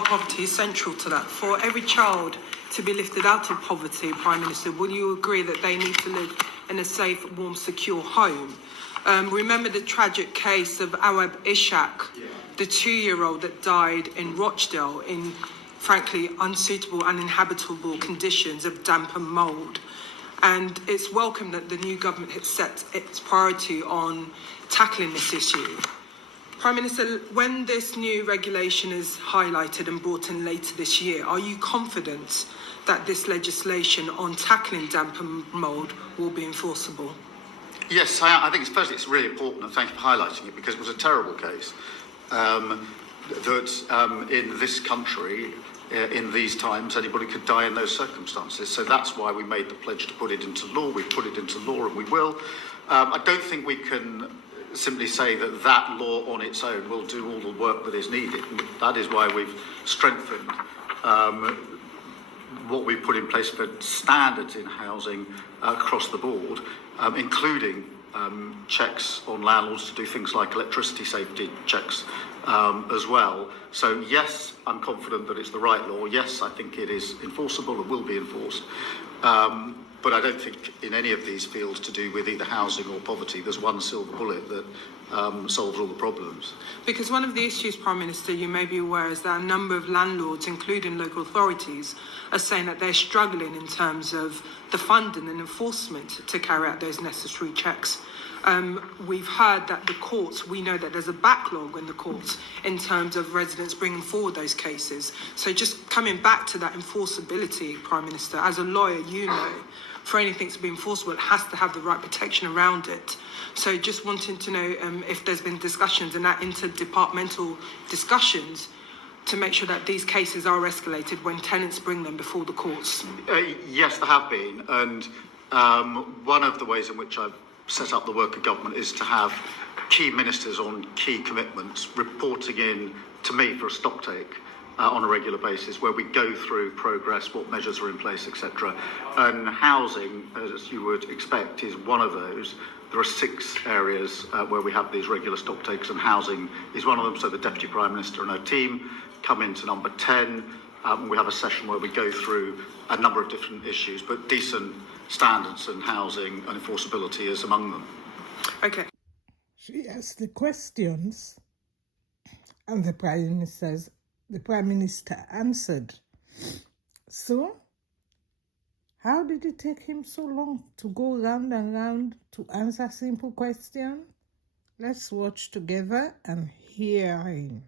Poverty is central to that. For every child to be lifted out of poverty, Prime Minister, will you agree that they need to live in a safe, warm, secure home? Remember the tragic case of Awab Ishaq, the 2-year-old that died in Rochdale in, frankly, unsuitable, uninhabitable conditions of damp and mould. And it's welcome that the new government has set its priority on tackling this issue. Prime Minister, when this new regulation is highlighted and brought in later this year, are you confident that this legislation on tackling damp and mould will be enforceable? Yes, I think it's really important, and thank you for highlighting it, because it was a terrible case that in this country, in these times, anybody could die in those circumstances. So that's why we made the pledge to put it into law. We've put it into law, and we will. I don't think we can simply say that that law on its own will do all the work that is needed. That is why we've strengthened what we've put in place for standards in housing across the board, including checks on landlords to do things like electricity safety checks as well. So yes, I'm confident that it's the right law. Yes, I think it is enforceable and will be enforced. But I don't think in any of these fields to do with either housing or poverty, there's one silver bullet that solves all the problems. Because one of the issues, Prime Minister, you may be aware, is that a number of landlords, including local authorities, are saying that they're struggling in terms of the funding and enforcement to carry out those necessary checks. We've heard that the courts, we know that there's a backlog in the courts in terms of residents bringing forward those cases. So just coming back to that enforceability, Prime Minister, as a lawyer, you know, for anything to be enforceable, it has to have the right protection around it. So just wanting to know if there's been discussions and that interdepartmental discussions to make sure that these cases are escalated when tenants bring them before the courts. Yes, there have been. And one of the ways in which I've set up the work of government is to have key ministers on key commitments reporting in to me for a stocktake on a regular basis, where we go through progress, what measures are in place, etc. And housing, as you would expect, is one of those. There are 6 areas where we have these regular stocktakes, and housing is one of them. So the Deputy Prime Minister and her team come into number 10. We have a session where we go through a number of different issues, but decent standards and housing and enforceability is among them. Okay. She asked the questions, and the Prime Minister answered. So, how did it take him so long to go round and round to answer simple questions? Let's watch together and hear him.